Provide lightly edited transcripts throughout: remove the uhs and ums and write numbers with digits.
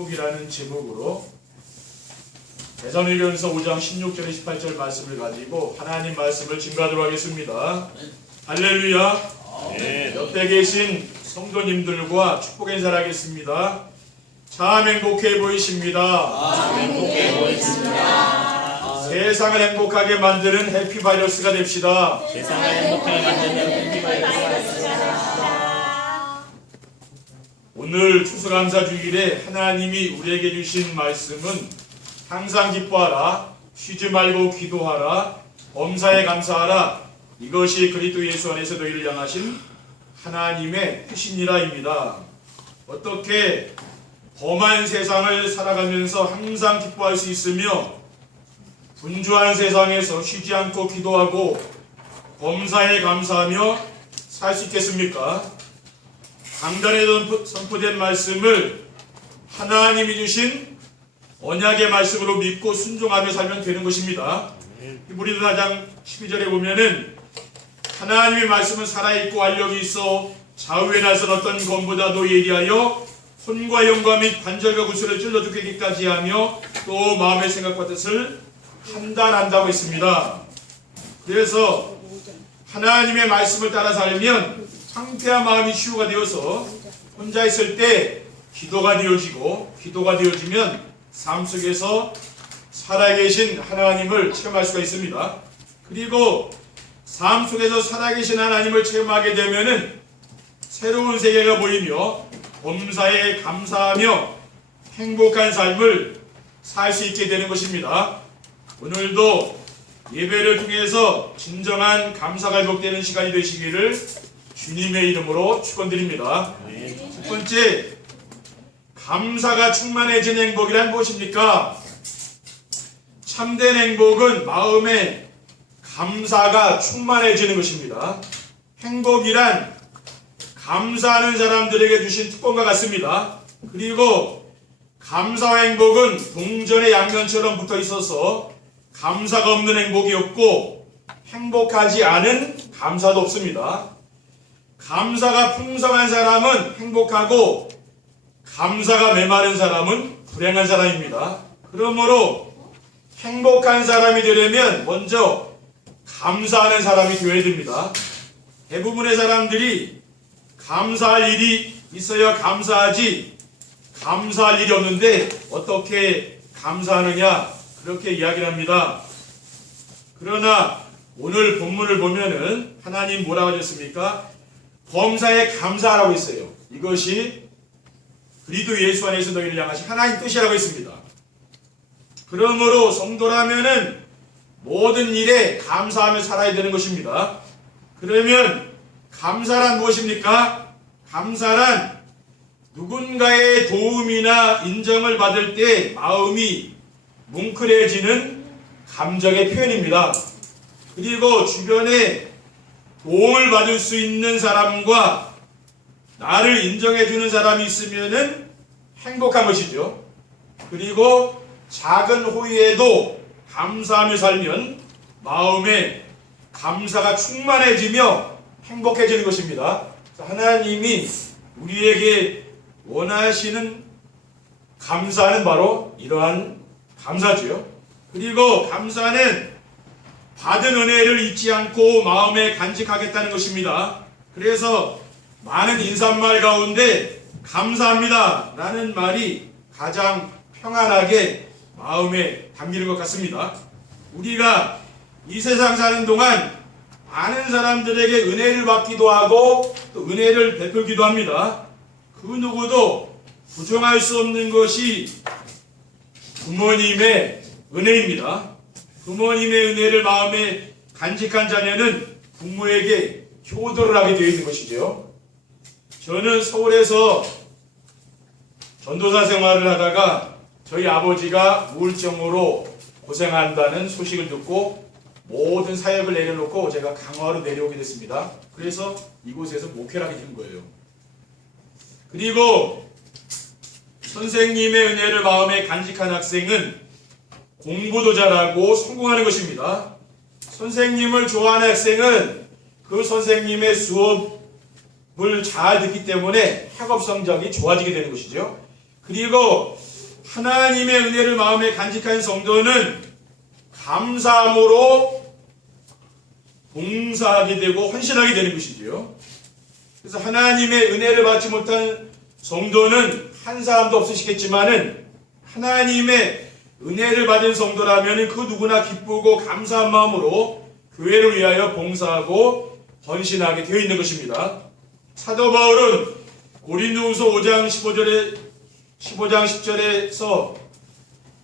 행복이라는 제목으로 데살로니가전서 5장 16절 18절 말씀을 가지고 하나님 말씀을 증거하도록 하겠습니다. 할렐루야. 네, 옆에 계신 성도님들과 축복 인사를 하겠습니다. 참 행복해 보이십니다. 행복해 보이십니다. 세상을 행복하게 만드는 해피바이러스가 됩시다. 세상을 행복하게 만드는 해피바이러스가 됩시다. 오늘 추수감사주일에 하나님이 우리에게 주신 말씀은 항상 기뻐하라, 쉬지 말고 기도하라, 범사에 감사하라, 이것이 그리스도 예수 안에서 너희를 향하신 하나님의 뜻이니라입니다. 어떻게 험한 세상을 살아가면서 항상 기뻐할 수 있으며 분주한 세상에서 쉬지 않고 기도하고 범사에 감사하며 살 수 있겠습니까? 강단에 선포된 말씀을 하나님이 주신 언약의 말씀으로 믿고 순종하며 살면 되는 것입니다. 히브리서 4장 12절에 보면은 하나님의 말씀은 살아있고 알력이 있어 좌우에 나선 어떤 검보다도 예리하여 혼과 영과 및 관절과 구슬을 찔러 죽이기까지 하며 또 마음의 생각과 뜻을 판단한다고 했습니다. 그래서 하나님의 말씀을 따라 살면 상태한 마음이 치유가 되어서 혼자 있을 때 기도가 되어지고 기도가 되어지면 삶 속에서 살아계신 하나님을 체험할 수가 있습니다. 그리고 삶 속에서 살아계신 하나님을 체험하게 되면은 새로운 세계가 보이며 범사에 감사하며 행복한 삶을 살 수 있게 되는 것입니다. 오늘도 예배를 통해서 진정한 감사가 회복되는 시간이 되시기를 주님의 이름으로 축원드립니다. 첫 번째, 감사가 충만해진 행복이란 무엇입니까? 참된 행복은 마음에 감사가 충만해지는 것입니다. 행복이란 감사하는 사람들에게 주신 특권과 같습니다. 그리고 감사와 행복은 동전의 양면처럼 붙어 있어서 감사가 없는 행복이 없고 행복하지 않은 감사도 없습니다. 감사가 풍성한 사람은 행복하고 감사가 메마른 사람은 불행한 사람입니다. 그러므로 행복한 사람이 되려면 먼저 감사하는 사람이 되어야 됩니다. 대부분의 사람들이 감사할 일이 있어야 감사하지 감사할 일이 없는데 어떻게 감사하느냐 그렇게 이야기를 합니다. 그러나 오늘 본문을 보면은 하나님 뭐라고 하셨습니까? 범사에 감사하라고 했어요. 이것이 그리스도 예수 안에서 너희를 향하신 하나님 뜻이라고 했습니다. 그러므로 성도라면은 모든 일에 감사하며 살아야 되는 것입니다. 그러면 감사란 무엇입니까? 감사란 누군가의 도움이나 인정을 받을 때 마음이 뭉클해지는 감정의 표현입니다. 그리고 주변에 도움을 받을 수 있는 사람과 나를 인정해주는 사람이 있으면은 행복한 것이죠. 그리고 작은 호의에도 감사하며 살면 마음에 감사가 충만해지며 행복해지는 것입니다. 하나님이 우리에게 원하시는 감사는 바로 이러한 감사죠. 그리고 감사는 받은 은혜를 잊지 않고 마음에 간직하겠다는 것입니다. 그래서 많은 인사말 가운데 감사합니다 라는 말이 가장 평안하게 마음에 담기는 것 같습니다. 우리가 이 세상 사는 동안 많은 사람들에게 은혜를 받기도 하고 또 은혜를 베풀기도 합니다. 그 누구도 부정할 수 없는 것이 부모님의 은혜입니다. 부모님의 은혜를 마음에 간직한 자녀는 부모에게 효도를 하게 되어 있는 것이죠. 저는 서울에서 전도사 생활을 하다가 저희 아버지가 우울증으로 고생한다는 소식을 듣고 모든 사역을 내려놓고 제가 강화로 내려오게 됐습니다. 그래서 이곳에서 목회를 하게 된 거예요. 그리고 선생님의 은혜를 마음에 간직한 학생은 공부도 잘하고 성공하는 것입니다. 선생님을 좋아하는 학생은 그 선생님의 수업을 잘 듣기 때문에 학업 성적이 좋아지게 되는 것이죠. 그리고 하나님의 은혜를 마음에 간직한 성도는 감사함으로 봉사하게 되고 헌신하게 되는 것이지요. 그래서 하나님의 은혜를 받지 못한 성도는 한 사람도 없으시겠지만은 하나님의 은혜를 받은 성도라면 그 누구나 기쁘고 감사한 마음으로 교회를 위하여 봉사하고 헌신하게 되어 있는 것입니다. 사도 바울은 고린도후서 5장 15장 10절에서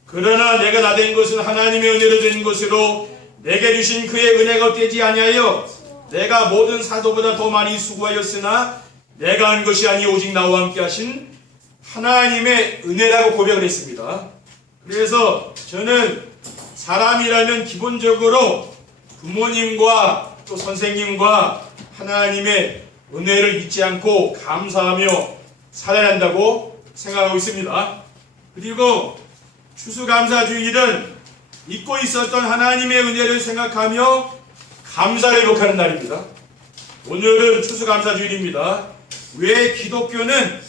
그러나 내가 나된 것은 하나님의 은혜로 된 것으로 내게 주신 그의 은혜가 헛되지 아니하여 내가 모든 사도보다 더 많이 수고하였으나 내가 한 것이 아니 오직 나와 함께 하신 하나님의 은혜라고 고백을 했습니다. 그래서 저는 사람이라면 기본적으로 부모님과 또 선생님과 하나님의 은혜를 잊지 않고 감사하며 살아야 한다고 생각하고 있습니다. 그리고 추수감사주일은 잊고 있었던 하나님의 은혜를 생각하며 감사를 회복하는 날입니다. 오늘은 추수감사주일입니다. 왜 기독교는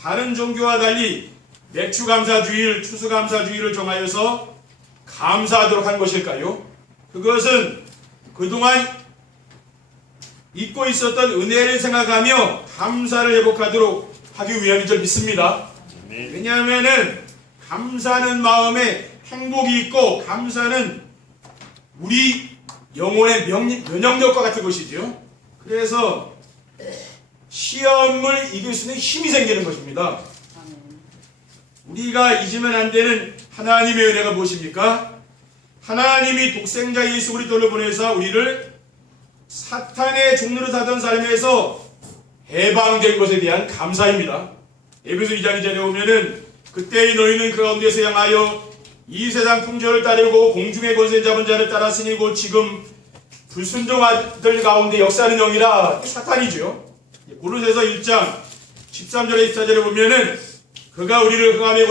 다른 종교와 달리 맥추감사주일, 추수감사주일을 정하여서 감사하도록 한 것일까요? 그것은 그동안 잊고 있었던 은혜를 생각하며 감사를 회복하도록 하기 위함인 줄 믿습니다. 왜냐하면 감사하는 마음에 행복이 있고 감사는 우리 영혼의 면역력과 같은 것이죠. 그래서 시험을 이길 수 있는 힘이 생기는 것입니다. 우리가 잊으면 안 되는 하나님의 은혜가 무엇입니까? 하나님이 독생자 예수 그리스도를 보내사 우리를 사탄의 종노릇 하던 삶에서 해방된 것에 대한 감사입니다. 에베소 2장 2절에 보면은 그때의 너희는 그 가운데서 향하여 이 세상 풍조를 따르고 공중의 권세 잡은 자를 따랐으니 곧 지금 불순종아들 가운데 역사하는 영이라 사탄이죠. 고린도서 1장 13절에 14절에 보면은 그가 우리를 흑암의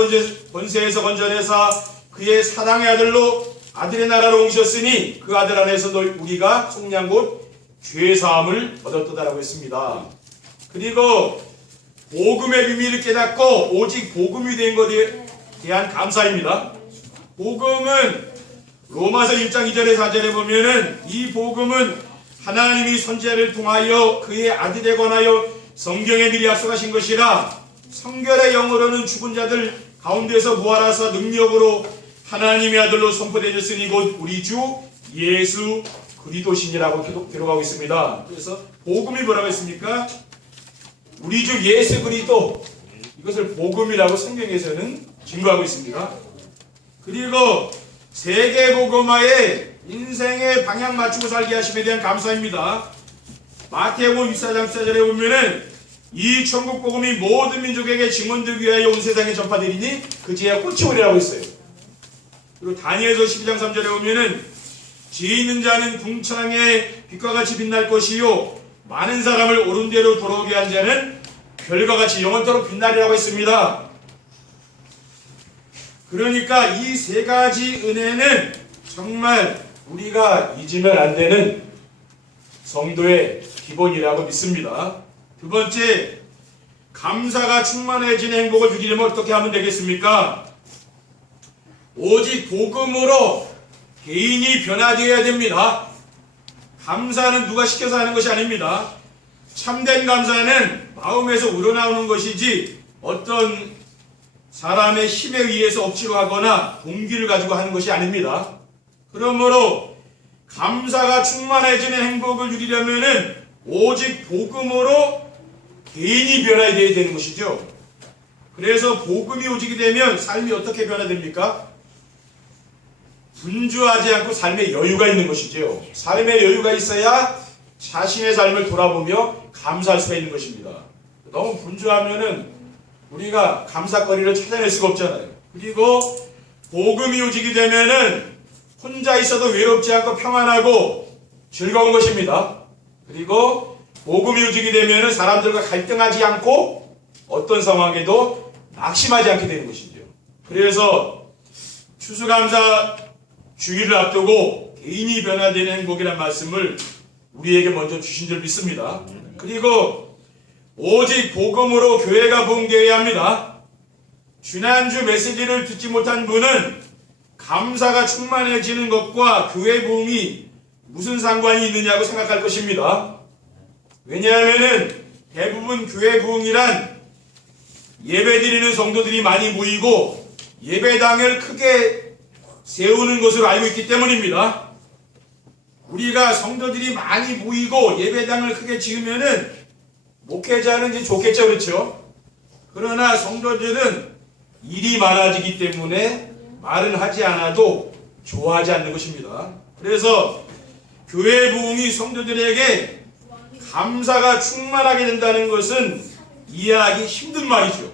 권세에서 건져내사 그의 사랑의 아들로 아들의 나라로 옮기셨으니 그 아들 안에서 우리가 속량 곧 죄사함을 얻었다라고 했습니다. 그리고 복음의 비밀을 깨닫고 오직 복음이 된 것에 대한 감사입니다. 복음은 로마서 1장 2절에 4절에 보면은 이 복음은 하나님이 선지자를 통하여 그의 아들에 관하여 성경에 미리 약속하신 것이라 성결의 영으로는 죽은 자들 가운데서 부활하사 능력으로 하나님의 아들로 선포되셨으니 곧 우리 주 예수 그리스도시니라고 기록하고 있습니다. 그래서 복음이 뭐라고 했습니까? 우리 주 예수 그리스도, 이것을 복음이라고 성경에서는 증거하고 있습니다. 그리고 세계복음화에 인생의 방향 맞추고 살게 하심에 대한 감사입니다. 마태복음 24장 14절에 보면은 이 천국 복음이 모든 민족에게 증언되기 위하여 온 세상에 전파되리니 그지야 꽃이 오리라고 했어요. 그리고 다니엘서 12장 3절에 보면은 지혜 있는 자는 궁창의 빛과 같이 빛날 것이요 많은 사람을 옳은 대로 돌아오게 한 자는 별과 같이 영원토록 빛나리라고 했습니다. 그러니까 이 세 가지 은혜는 정말 우리가 잊으면 안 되는 성도의 기본이라고 믿습니다. 두 번째, 감사가 충만해지는 행복을 누리려면 어떻게 하면 되겠습니까? 오직 복음으로 개인이 변화되어야 됩니다. 감사는 누가 시켜서 하는 것이 아닙니다. 참된 감사는 마음에서 우러나오는 것이지 어떤 사람의 힘에 의해서 억지로 하거나 동기를 가지고 하는 것이 아닙니다. 그러므로 감사가 충만해지는 행복을 누리려면 오직 복음으로 개인이 변화되어야 되는 것이죠. 그래서 복음이 오지게 되면 삶이 어떻게 변화됩니까? 분주하지 않고 삶에 여유가 있는 것이죠. 삶에 여유가 있어야 자신의 삶을 돌아보며 감사할 수가 있는 것입니다. 너무 분주하면은 우리가 감사거리를 찾아낼 수가 없잖아요. 그리고 복음이 오지게 되면은 혼자 있어도 외롭지 않고 평안하고 즐거운 것입니다. 그리고 복음이 오지게 되면은 사람들과 갈등하지 않고 어떤 상황에도 낙심하지 않게 되는 것이죠. 그래서 추수감사 주일을 앞두고 개인이 변화되는 행복이라는 말씀을 우리에게 먼저 주신 줄 믿습니다. 그리고 오직 복음으로 교회가 부흥되어야 합니다. 지난주 메시지를 듣지 못한 분은 감사가 충만해지는 것과 교회 부흥이 무슨 상관이 있느냐고 생각할 것입니다. 왜냐하면 대부분 교회 부흥이란 예배드리는 성도들이 많이 모이고 예배당을 크게 세우는 것으로 알고 있기 때문입니다. 우리가 성도들이 많이 모이고 예배당을 크게 지으면은 목회자는 이제 좋겠죠, 그렇죠? 그러나 성도들은 일이 많아지기 때문에 말은 하지 않아도 좋아하지 않는 것입니다. 그래서 교회 부흥이 성도들에게 감사가 충만하게 된다는 것은 이해하기 힘든 말이죠.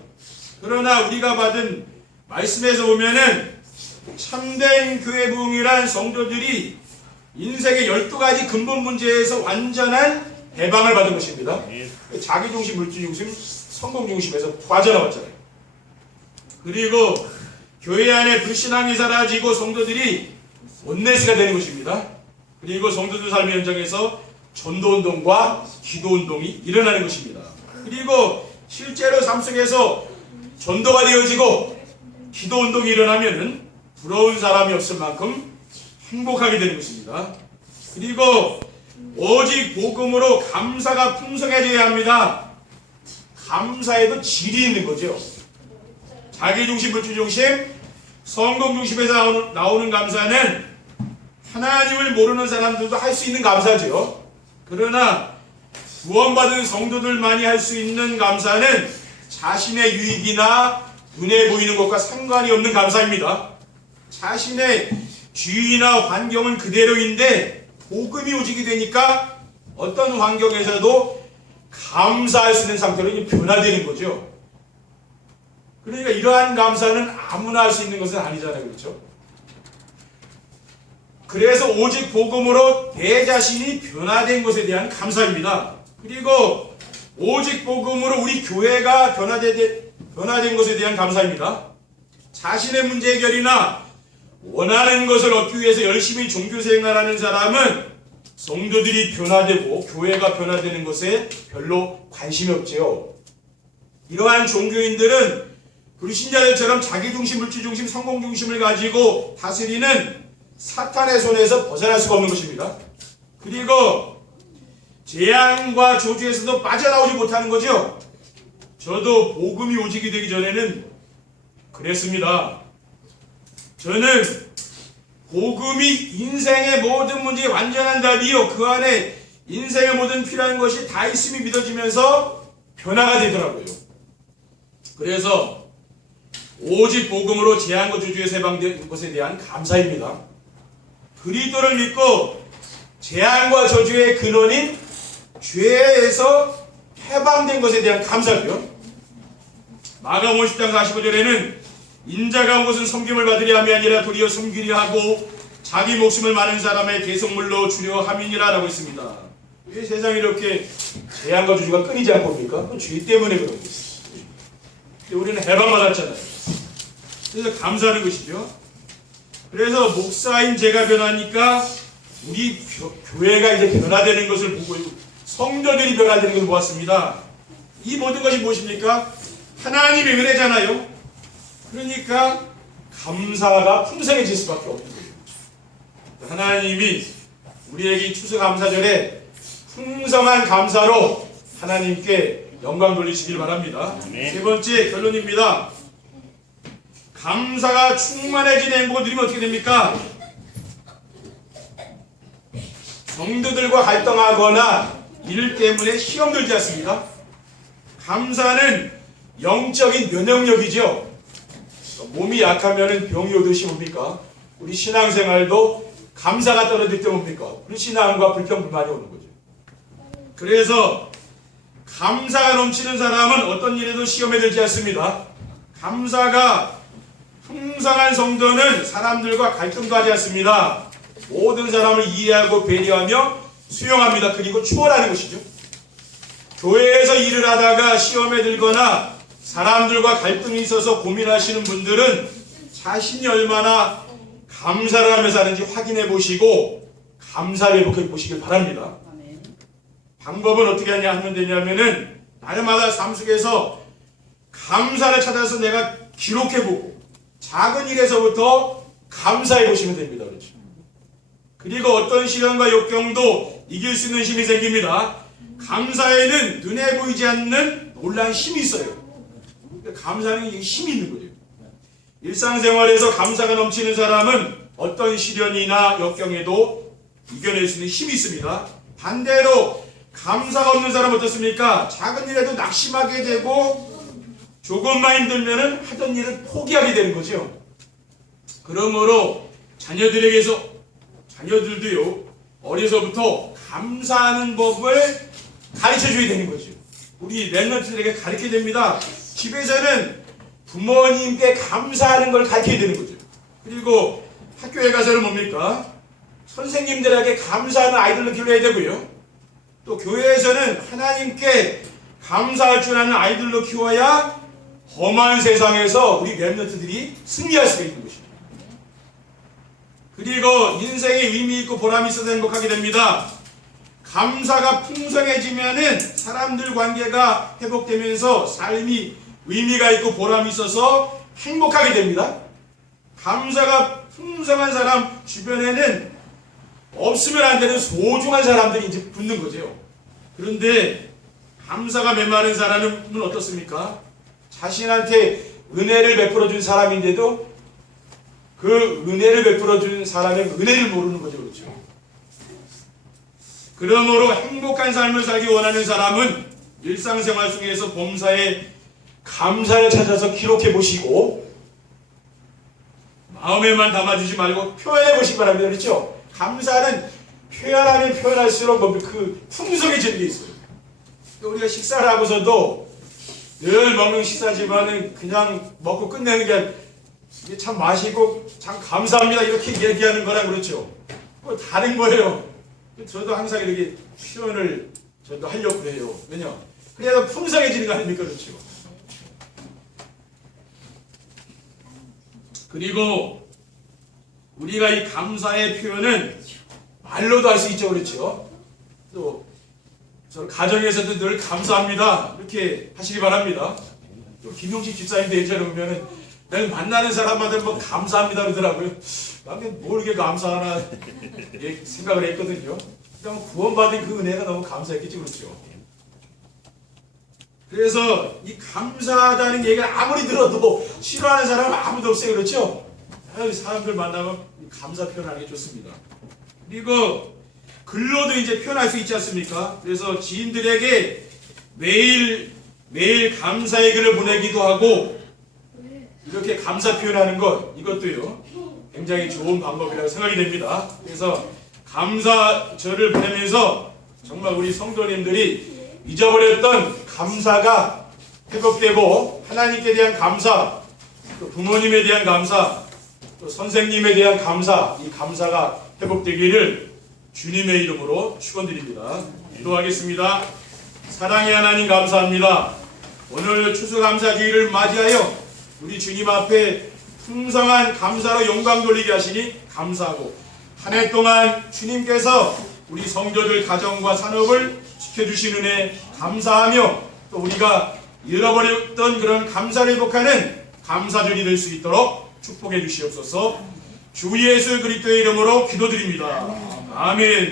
그러나 우리가 받은 말씀에서 보면은 참된 교회 부흥이란 성도들이 인생의 12가지 근본 문제에서 완전한 해방을 받은 것입니다. 자기중심, 물질중심, 성공중심에서 빠져나왔잖아요. 그리고 교회 안에 불신앙이 사라지고 성도들이 원네스가 되는 것입니다. 그리고 성도들 삶의 현장에서 전도운동과 기도운동이 일어나는 것입니다. 그리고 실제로 삶 속에서 전도가 되어지고 기도운동이 일어나면은 부러운 사람이 없을 만큼 행복하게 되는 것입니다. 그리고 오직 복음으로 감사가 풍성해져야 합니다. 감사에도 질이 있는 거죠. 자기중심, 물질중심, 성공중심에서 나오는 감사는 하나님을 모르는 사람들도 할 수 있는 감사죠. 그러나 구원받은 성도들만이 할 수 있는 감사는 자신의 유익이나 눈에 보이는 것과 상관이 없는 감사입니다. 자신의 주의나 환경은 그대로인데 복음이 오지게 되니까 어떤 환경에서도 감사할 수 있는 상태로 변화되는 거죠. 그러니까 이러한 감사는 아무나 할 수 있는 것은 아니잖아요, 그렇죠? 그래서 오직 복음으로 내 자신이 변화된 것에 대한 감사입니다. 그리고 오직 복음으로 우리 교회가 변화된 것에 대한 감사입니다. 자신의 문제 해결이나 원하는 것을 얻기 위해서 열심히 종교생활하는 사람은 성도들이 변화되고 교회가 변화되는 것에 별로 관심이 없지요. 이러한 종교인들은 불신자들처럼 자기중심, 물질중심, 성공중심을 가지고 다스리는 사탄의 손에서 벗어날 수가 없는 것입니다. 그리고 재앙과 저주에서도 빠져나오지 못하는 거죠. 저도 복음이 오지게 되기 전에는 그랬습니다. 저는 복음이 인생의 모든 문제에 완전한 답이요, 그 안에 인생의 모든 필요한 것이 다 있음이 믿어지면서 변화가 되더라고요. 그래서 오직 복음으로 재앙과 저주에서 해방된 것에 대한 감사입니다. 그리스도를 믿고 재앙과 저주의 근원인 죄에서 해방된 것에 대한 감사고요. 마가복음 10장 45절에는 인자가 온 것은 섬김을 받으려 함이 아니라 도리어 섬기려 하고 자기 목숨을 많은 사람의 대속물로 주려 함이니라 라고 했습니다. 왜 세상에 이렇게 재앙과 저주가 끊이지 않고 옵니까? 그 죄 때문에 그런 거예요. 우리는 해방받았잖아요. 그래서 감사하는 것이죠. 그래서 목사인 제가 변하니까 우리 교회가 이제 변화되는 것을 보고 성도들이 변화되는 것을 보았습니다. 이 모든 것이 무엇입니까? 하나님의 은혜잖아요. 그러니까 감사가 풍성해질 수밖에 없는 거예요. 하나님이 우리에게 이 추수감사절에 풍성한 감사로 하나님께 영광 돌리시길 바랍니다. 세 번째 결론입니다. 감사가 충만해진 행복을 누리면 어떻게 됩니까? 성도들과 갈등하거나 일 때문에 시험 들지 않습니다. 감사는 영적인 면역력이죠. 몸이 약하면 병이 오듯이 뭡니까? 우리 신앙생활도 감사가 떨어질 때 뭡니까? 우리 신앙과 불평불만이 오는 거죠. 그래서 감사가 넘치는 사람은 어떤 일에도 시험에 들지 않습니다. 감사가 풍성한 성도는 사람들과 갈등도 하지 않습니다. 모든 사람을 이해하고 배려하며 수용합니다. 그리고 추월하는 것이죠. 교회에서 일을 하다가 시험에 들거나 사람들과 갈등이 있어서 고민하시는 분들은 자신이 얼마나 감사를 하면서 하는지 확인해 보시고 감사를 회복해 보시길 바랍니다. 방법은 어떻게 하면 되냐면은 날마다 삶 속에서 감사를 찾아서 내가 기록해보고 작은 일에서부터 감사해 보시면 됩니다. 그렇죠? 그리고 어떤 시련과 역경도 이길 수 있는 힘이 생깁니다. 감사에는 눈에 보이지 않는 놀라운 힘이 있어요. 감사는 힘이 있는 거죠. 일상생활에서 감사가 넘치는 사람은 어떤 시련이나 역경에도 이겨낼 수 있는 힘이 있습니다. 반대로 감사가 없는 사람은 어떻습니까? 작은 일에도 낙심하게 되고 조금만 힘들면은 하던 일을 포기하게 되는 거죠. 그러므로 자녀들도요, 어려서부터 감사하는 법을 가르쳐줘야 되는 거죠. 우리 랩런트들에게 가르쳐야 됩니다. 집에서는 부모님께 감사하는 걸 가르쳐야 되는 거죠. 그리고 학교에 가서는 뭡니까? 선생님들에게 감사하는 아이들로 길러야 되고요. 또 교회에서는 하나님께 감사할 줄 아는 아이들로 키워야 험한 세상에서 우리 랩런트들이 승리할 수가 있는 것입니다. 그리고 인생에 의미 있고 보람이 있어서 행복하게 됩니다. 감사가 풍성해지면은 사람들 관계가 회복되면서 삶이 의미가 있고 보람이 있어서 행복하게 됩니다. 감사가 풍성한 사람 주변에는 없으면 안 되는 소중한 사람들이 이제 붙는 거죠. 그런데 감사가 메마른 사람은 어떻습니까? 자신한테 은혜를 베풀어 준 사람인데도 그 은혜를 베풀어 준 사람의 은혜를 모르는 거죠. 그렇죠? 그러므로 행복한 삶을 살기 원하는 사람은 일상생활 속에서 범사에 감사를 찾아서 기록해 보시고 마음에만 담아주지 말고 표현해 보시기 바랍니다. 그렇죠? 감사는 표현하면 표현할수록 그 풍성해지는 게 있어요. 우리가 식사를 하고서도 늘 먹는 식사지만은 그냥 먹고 끝내는 게 이게 참 맛있고 참 감사합니다 이렇게 얘기하는 거랑 그렇죠. 뭐 다른 거예요. 저도 항상 이렇게 표현을 저도 하려고 해요. 왜냐? 그래야 풍성해지는 거 아닙니까? 그렇죠. 그리고 우리가 이 감사의 표현은 말로도 할 수 있죠. 그렇죠. 또 저는 가정에서도 늘 감사합니다 이렇게 하시기 바랍니다. 또 김용식 집사님도 예전에 보면은 늘 만나는 사람마다 뭐 감사합니다 그러더라고요. 나는 뭘 이렇게 감사하나 생각을 했거든요. 그냥 구원받은 그 은혜가 너무 감사했겠지. 그렇죠. 그래서 이 감사하다는 얘기를 아무리 들어도 싫어하는 사람은 아무도 없어요. 그렇죠. 사람들 만나면 감사 표현하는 게 좋습니다. 그리고 글로도 이제 표현할 수 있지 않습니까? 그래서 지인들에게 매일 감사의 글을 보내기도 하고 이렇게 감사 표현하는 것, 이것도요 굉장히 좋은 방법이라고 생각이 됩니다. 그래서 감사절을 보내면서 정말 우리 성도님들이 잊어버렸던 감사가 회복되고 하나님께 대한 감사, 또 부모님에 대한 감사, 또 선생님에 대한 감사, 이 감사가 회복되기를 주님의 이름으로 축원드립니다. 기도하겠습니다. 사랑의 하나님 감사합니다. 오늘 추수감사주의를 맞이하여 우리 주님 앞에 풍성한 감사로 영광 돌리게 하시니 감사하고 한 해 동안 주님께서 우리 성도들 가정과 산업을 지켜주신 은혜 감사하며 또 우리가 잃어버렸던 그런 감사를 회복하는 감사절이 될 수 있도록 축복해 주시옵소서. 주 예수 그리스도의 이름으로 기도드립니다. 아멘.